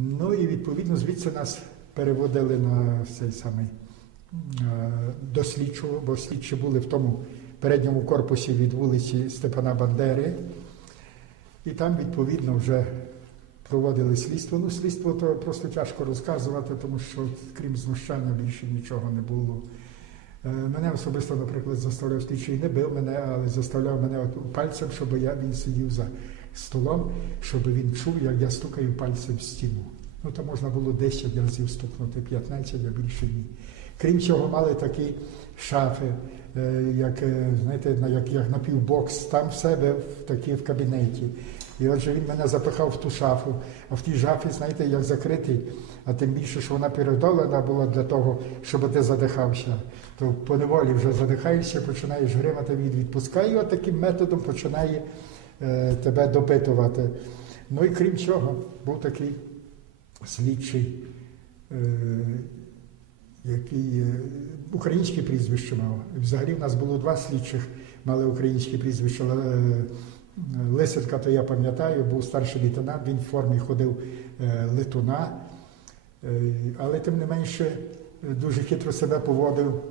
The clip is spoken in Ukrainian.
Ну і відповідно звідси нас переводили на цей самий е, до слідчого, бо слідчі були в тому передньому корпусі від вулиці Степана Бандери. І там, відповідно, вже проводили слідство. Ну, слідство то просто тяжко розказувати, тому що крім знущання більше нічого не було. Е, Мене особисто, наприклад, заставляв слідчий, не бив мене, але заставляв мене от пальцем, щоб я він сидів за столом, щоб він чув, як я стукаю пальцем в стіну. Ну, то можна було 10 разів стукнути, 15, а більше ні. Крім цього, мали такі шафи, е, як, е, знаєте, як, як напівбокс, там в себе в такі в кабінеті. І отже він мене запихав в ту шафу, а в тій шафі, знаєте, як закритий, а тим більше, що вона передолена була для того, щоб ти задихався. То поневолі вже задихаєшся, починаєш гримати, він відпускає, і от методом починає тебе допитувати. Ну і крім цього, був такий слідчий, е, який е, українське прізвище мав. Взагалі в нас було два слідчих, мали українське прізвище. Е, Лисенка, то я пам'ятаю, був старший лейтенант, він в формі ходив е, летуна, Е, але тим не менше е, дуже хитро себе поводив.